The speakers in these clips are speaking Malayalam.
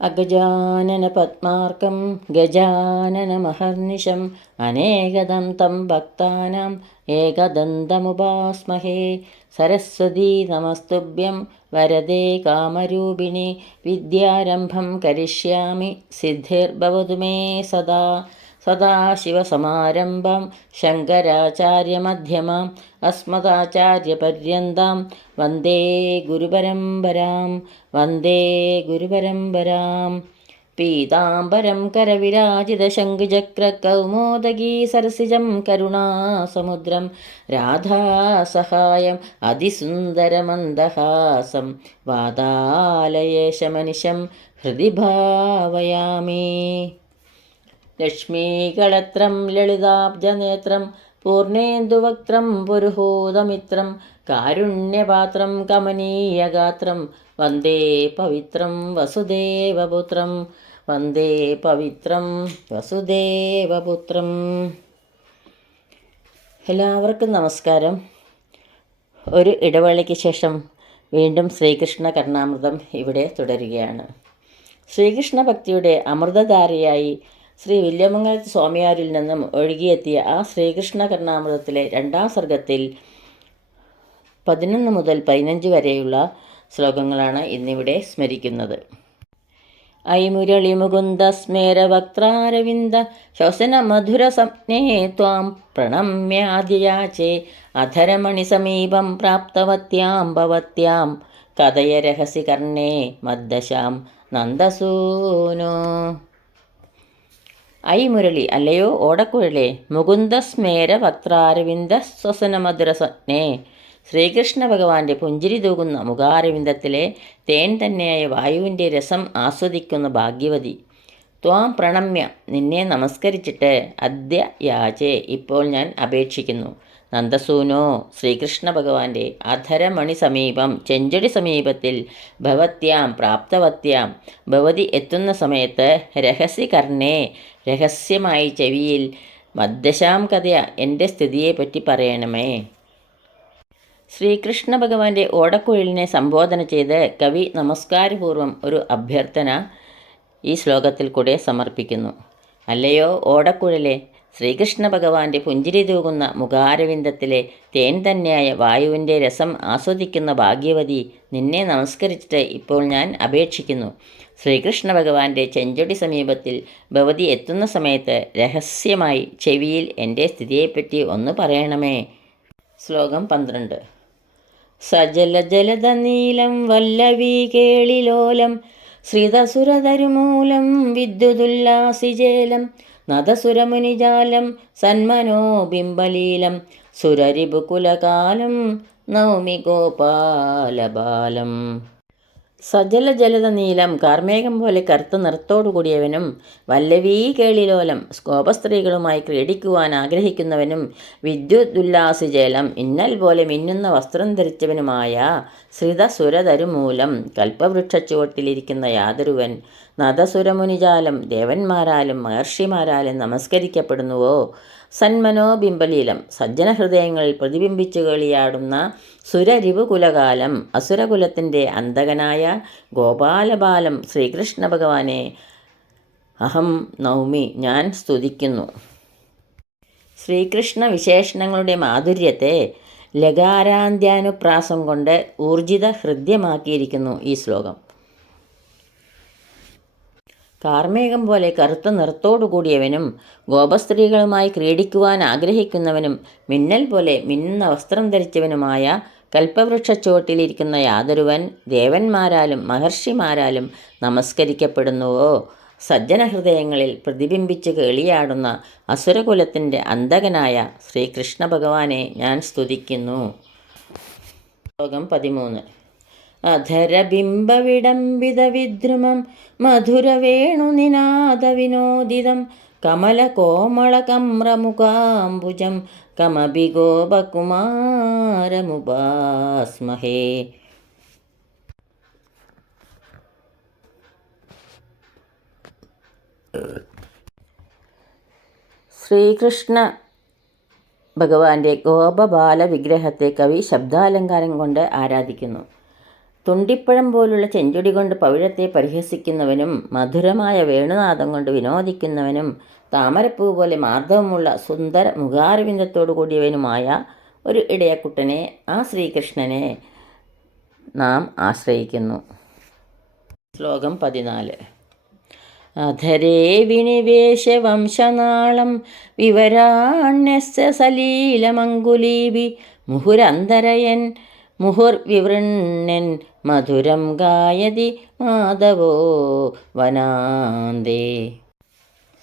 അഗജാനന പദ്മാർക്കം ഗജാനനമഹർനിശം അനേകദം തം ഭക്താനാം ഏകദന്തമുപാസ്മഹേ. സരസ്വതീ നമസ്തുഭ്യം വരദേ കാമരൂപിണി വിദ്യാരംഭം കരിഷ്യാമി സിദ്ധിർഭവതു മേ സദാ. സദാശിവസമാരംഭം ശങ്കരാചാര്യമധ്യമാം അസ്മദാചാര്യപര്യന്താം വന്ദേ ഗുരുപരമ്പരാം വന്ദേ ഗുരുപരമ്പരാം. പീതാംബരം കരവിരാജിതശംഖുചക്രകൗമോദഗീ സരസിജം കരുണാസമുദ്രം രാധാസഹായം അതിസുന്ദരമന്ദഹാസം വാതാലയേശമനിശം ഹൃദി ഭാവയാമി. ലക്ഷ്മീകളത്രം ലളിതാബ്ജനേത്രം പൂർണേന്ദുവക്ത്രം പുരുഹൂതമിത്രം കാരുണ്യപാത്രം കമനീയഗാത്രം വന്ദേ പവിത്രം വസുദേവപുത്രം വന്ദേ പവിത്രം വസുദേവപുത്രം. എല്ലാവർക്കും നമസ്കാരം. ഒരു ഇടവേളയ്ക്ക് ശേഷം വീണ്ടും ശ്രീകൃഷ്ണ കർണാമൃതം ഇവിടെ തുടരുകയാണ്. ശ്രീകൃഷ്ണ ഭക്തിയുടെ അമൃതധാരയായി ശ്രീ വില്യമംഗലത്ത് സ്വാമിയാരിൽ നിന്നും ഒഴുകിയെത്തിയ ആ ശ്രീകൃഷ്ണ കർണാമൃതത്തിലെ 2ാം സർഗത്തിൽ 11 മുതൽ 15 വരെയുള്ള ശ്ലോകങ്ങളാണ് ഇന്നിവിടെ സ്മരിക്കുന്നത്. ഐമുരളി മുകുന്ദ സ്മേര വക്ത്രാരവിന്ദ ശ്വസന മധുര സംജ്ഞേ ത്വാം പ്രണമ്യാദിയാചേ അധരമണി സമീപം പ്രാപ്തവത്യാം ഭവത്യാം കഥയ രഹസി കർണേ മദ്ദശാം നന്ദസൂനോ. ഐ മുരളി, അല്ലയോ ഓടക്കുഴലേ, മുകുന്ദസ്മേര വക്ത്രാരവിന്ദ ശ്വസനമധുര സ്വപ്നേ, ശ്രീകൃഷ്ണ ഭഗവാന്റെ പുഞ്ചിരി തൂകുന്ന മുഖാരവിന്ദത്തിലെ തേൻ തന്നെയായ വായുവിൻ്റെ രസം ആസ്വദിക്കുന്ന ഭാഗ്യവതി. ത്വാം പ്രണമ്യ, നിന്നെ നമസ്കരിച്ചിട്ട് അദ്യ യാചേ, ഇപ്പോൾ ഞാൻ അപേക്ഷിക്കുന്നു. നന്ദസൂനോ, ശ്രീകൃഷ്ണ ഭഗവാന്റെ അധരമണി സമീപം, ചെഞ്ചടി സമീപത്തിൽ, ഭവത്യാം പ്രാപ്തവത്യാം, ഭവതി എത്തുന്ന സമയത്ത്, രഹസ്യ കർണേ, രഹസ്യമായി ചെവിയിൽ, മദ്ദശാം കഥയ, എൻ്റെ സ്ഥിതിയെപ്പറ്റി പറയണമേ. ശ്രീകൃഷ്ണ ഭഗവാന്റെ ഓടക്കുഴലിനെ സംബോധന ചെയ്ത് കവി നമസ്കാരപൂർവം ഒരു അഭ്യർത്ഥന ഈ ശ്ലോകത്തിൽ കൂടെ സമർപ്പിക്കുന്നു. അല്ലയോ ഓടക്കുഴലെ, ശ്രീകൃഷ്ണ ഭഗവാന്റെ പുഞ്ചിരി തൂകുന്ന മുഖാരവിന്ദത്തിലെ തേൻ തന്നെയായ വായുവിൻ്റെ രസം ആസ്വദിക്കുന്ന ഭാഗ്യവതി, നിന്നെ നമസ്കരിച്ചിട്ട് ഇപ്പോൾ ഞാൻ അപേക്ഷിക്കുന്നു. ശ്രീകൃഷ്ണ ഭഗവാന്റെ ചെഞ്ചൊടി സമീപത്തിൽ ഭവതി എത്തുന്ന സമയത്ത് രഹസ്യമായി ചെവിയിൽ എൻ്റെ സ്ഥിതിയെപ്പറ്റി ഒന്ന് പറയണമേ. ശ്ലോകം 12. സജലജലധ നീലം വല്ലവീ കേളിലോലം ശ്രിതസുരതരുമൂലം വിദ്യുതുല്ലാസിജേലം നദസുരമുനിജാലം സന്മനോ ബിംബലീലം സുരരിപുകുലകാലം നൗമി ഗോപാലബാലം. സജല ജലത നീലം, കാർമേഘം പോലെ കറുത്ത നിറത്തോടുകൂടിയവനും, വല്ലവീ കേളിലോലം, ഗോപസ്ത്രീകളുമായി ക്രീഡിക്കുവാൻ ആഗ്രഹിക്കുന്നവനും, വിദ്യുതുല്ലാസിജലം, ഇന്നൽ പോലെ മിന്നുന്ന വസ്ത്രം ധരിച്ചവനുമായ ശ്രിതസുരതരുമൂലം, കൽപ്പവൃക്ഷച്ചുവട്ടിലിരിക്കുന്ന യാതൊരുവൻ, നദസുരമുനിജാലം, ദേവന്മാരാലും മഹർഷിമാരാലും നമസ്കരിക്കപ്പെടുന്നുവോ, സന്മനോബിംബലീലം, സജ്ജനഹൃദയങ്ങളിൽ പ്രതിബിംബിച്ചു കളിയാടുന്ന സുരരിപുകുലകാലം, അസുരകുലത്തിൻ്റെ അന്തകനായ ഗോപാലബാലം ശ്രീകൃഷ്ണ ഭഗവാനെ അഹം നൗമി, ഞാൻ സ്തുതിക്കുന്നു. ശ്രീകൃഷ്ണ വിശേഷണങ്ങളുടെ മാധുര്യത്തെ ലകാരാന്ത്യാനുപ്രാസം കൊണ്ട് ഊർജിത ഹൃദ്യമാക്കിയിരിക്കുന്നു ഈ ശ്ലോകം. കാർമേഘം പോലെ കറുത്ത നിറത്തോടുകൂടിയവനും, ഗോപസ്ത്രീകളുമായി ക്രീഡിക്കുവാൻ ആഗ്രഹിക്കുന്നവനും, മിന്നൽ പോലെ മിന്നുന്ന വസ്ത്രം ധരിച്ചവനുമായ കൽപ്പവൃക്ഷച്ചുവട്ടിലിരിക്കുന്ന യാതൊരുവൻ ദേവന്മാരാലും മഹർഷിമാരാലും നമസ്കരിക്കപ്പെടുന്നുവോ, സജ്ജനഹൃദയങ്ങളിൽ പ്രതിബിംബിച്ച് കേളിയാടുന്ന അസുരകുലത്തിൻ്റെ അന്തകനായ ശ്രീകൃഷ്ണ ഭഗവാനെ ഞാൻ സ്തുതിക്കുന്നു. ശ്ലോകം 13. അധരബിംബവിഡംബിത വിദ്രുമം മധുരവേണുനിനാദവിനോദിതം കമലകോമളകമ്രമുഖാംബുജം കമപി ഗോപകുമാരമുപാസ്മഹേ. ശ്രീകൃഷ്ണ ഭഗവാന്റെ ഗോപബാല വിഗ്രഹത്തെ കവി ശബ്ദാലങ്കാരം കൊണ്ട് ആരാധിക്കുന്നു. തുണ്ടിപ്പഴം പോലുള്ള ചെഞ്ചുടി കൊണ്ട് പവിഴത്തെ പരിഹസിക്കുന്നവനും മധുരമായ വേണുനാദം കൊണ്ട് വിനോദിക്കുന്നവനും താമരപ്പൂ പോലെ മാർദ്ദവമുള്ള സുന്ദര മുഖാരവിന്ദത്തോടു കൂടിയവനുമായ ഒരു ഇടയക്കുട്ടനെ, ആ ശ്രീകൃഷ്ണനെ നാം ആശ്രയിക്കുന്നു. ശ്ലോകം 14. അധരേ വിനിവേശ വംശനാളം വിവരാണ്യസ്യ സലീലമങ്കുലീഭി മുഹുരന്തരയൻ മുഹുർവിവൃണ്ണൻ മധുരം ഗായതി മാധവോ വനാന്തേ.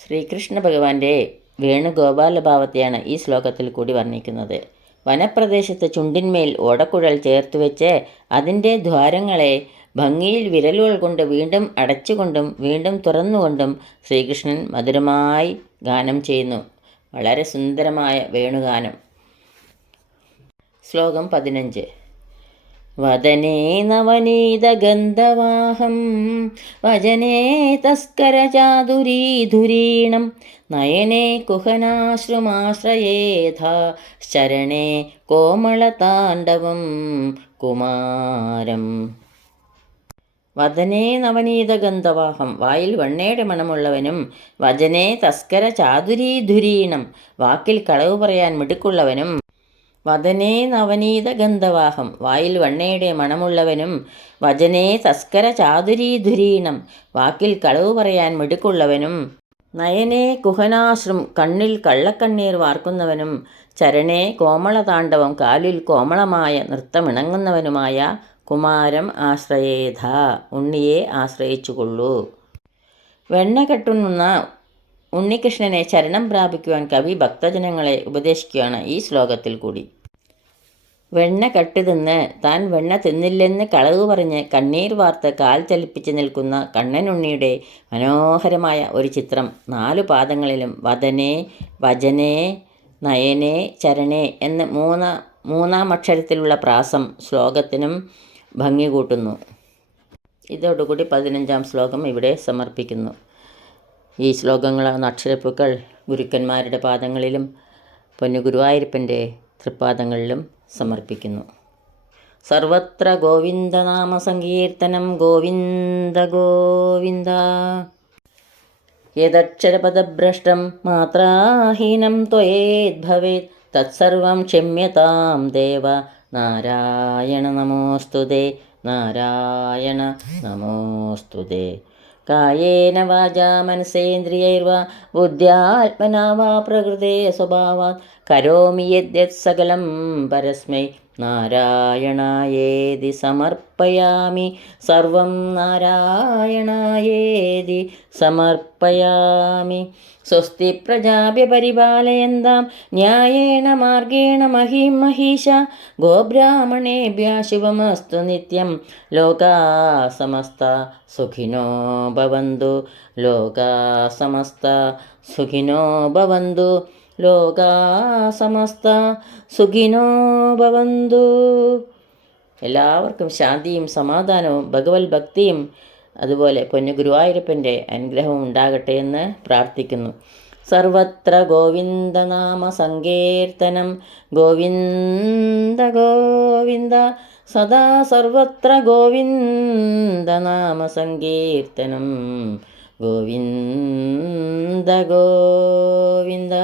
ശ്രീകൃഷ്ണ ഭഗവാന്റെ വേണുഗോപാലഭാവത്തെയാണ് ഈ ശ്ലോകത്തിൽ കൂടി വർണ്ണിക്കുന്നത്. വനപ്രദേശത്ത് ചുണ്ടിന്മേൽ ഓടക്കുഴൽ ചേർത്തുവെച്ച് അതിൻ്റെ ദ്വാരങ്ങളെ ഭംഗിയിൽ വിരലുകൾ കൊണ്ട് വീണ്ടും അടച്ചുകൊണ്ടും വീണ്ടും തുറന്നുകൊണ്ടും ശ്രീകൃഷ്ണൻ മധുരമായി ഗാനം ചെയ്യുന്നു. വളരെ സുന്ദരമായ വേണുഗാനം. ശ്ലോകം 15. വദനേ നവനീതഗന്ധവാഹം വചനേ തസ്കരചാതുരീധുരീണം നയനേ കുഹനാശ്രുമാശ്രയേധാ ശരണേ കോമളതാണ്ഡവം കുമാരം. വദനേ നവനീതഗന്ധവാഹം, വായിൽ വെണ്ണയുടെ മണമുള്ളവനും, വചനേ തസ്കര ചാതുരീധുരീണം, വാക്കിൽ കളവ് പറയാൻ മിടുക്കുള്ളവനും. വദനേ നവനീതഗന്ധവാഹം, വായിൽ വെണ്ണയുടെ മണമുള്ളവനും, വചനേ തസ്കര ചാതുരീധുരീണം, വാക്കിൽ കളവ് പറയാൻ മിടുക്കുള്ളവനും. നയനേ കുഹനാശ്രും, കണ്ണിൽ കള്ളക്കണ്ണീർ വാർക്കുന്നവനും. ചരണേ കോമളതാണ്ഡവം, കാലിൽ കോമളമായ നൃത്തമിണങ്ങുന്നവനുമായ കുമാരം ആശ്രയേധ, ഉണ്ണിയെ ആശ്രയിച്ചുകൊള്ളൂ. വെണ്ണ കെട്ടുണ്ണുന്ന ഉണ്ണികൃഷ്ണനെ ശരണം പ്രാപിക്കുവാൻ കവി ഭക്തജനങ്ങളെ ഉപദേശിക്കുകയാണ് ഈ ശ്ലോകത്തിൽ കൂടി. വെണ്ണ കട്ടുതിന്ന് താൻ വെണ്ണ തിന്നില്ലെന്ന് കളവ് പറഞ്ഞ് കണ്ണീർ വാർത്ത് കാൽ ചലിപ്പിച്ച് നിൽക്കുന്ന കണ്ണനുണ്ണിയുടെ മനോഹരമായ ഒരു ചിത്രം 4 പാദങ്ങളിലും വദനേ, വചനേ, നയനേ, ചരണേ എന്ന് മൂന്നാം അക്ഷരത്തിലുള്ള പ്രാസം ശ്ലോകത്തിനും ഭംഗി കൂട്ടുന്നു. ഇതോടുകൂടി 15-ാം ശ്ലോകം ഇവിടെ സമർപ്പിക്കുന്നു. ഈ ശ്ലോകങ്ങളാണ് അക്ഷരപ്പൂക്കൾ ഗുരുക്കന്മാരുടെ പാദങ്ങളിലും പൊന്നുഗുരുവായൂരപ്പൻ്റെ തൃപ്പാദങ്ങളിലും സമർപ്പിക്കുന്നു. സർവത്ര ഗോവിന്ദനാമ സങ്കീർത്തനം ഗോവിന്ദ ഗോവിന്ദ. യദക്ഷരപദഭ്രഷ്ടം മാത്രാഹീനം ത്വയേദ്ഭവേത് തത്സർവം ക്ഷമ്യതാം ദേവ നാരായണ നമോസ്തുതേ നാരായണ നമോസ്തുതേ. കായേന വാചാ മനസേന്ദ്രിയൈർവാ ബുദ്ധ്യാത്മനാ വാ പ്രകൃതേ സ്വഭാവാത് കരോമി യദ്യത് സകലം പരസ്മൈ നാരായണായേതി സമർപ്പയാമി സർവം നാരായണായേതി സമർപ്പയാമി. സ്വസ്തി പ്രജാഭ്യ പരിപാലയന്താം ന്യായേന മാർഗേണ മഹീം മഹീശ ഗോബ്രാഹ്മണേഭ്യഃ ശുഭമസ്തു നിത്യം. ലോകാ സമസ്ത സുഖിനോ ഭവന്തു ലോകാ സമസ്ത സുഖിനോ ഭവന്തു ലോകാ സമസ്ത സുഖിനോ ഭവന്തു. എല്ലാവർക്കും ശാന്തിയും സമാധാനവും ഭഗവത് ഭക്തിയും അതുപോലെ പൊന്നു ഗുരുവായൂരപ്പൻ്റെ അനുഗ്രഹവും ഉണ്ടാകട്ടെ എന്ന് പ്രാർത്ഥിക്കുന്നു. സർവത്ര ഗോവിന്ദനാമ സങ്കീർത്തനം ഗോവിന്ദ ഗോവിന്ദ സദാ സർവത്ര ഗോവിന്ദനാമ സങ്കീർത്തനം ഗോവിന്ദ ഗോവിന്ദ.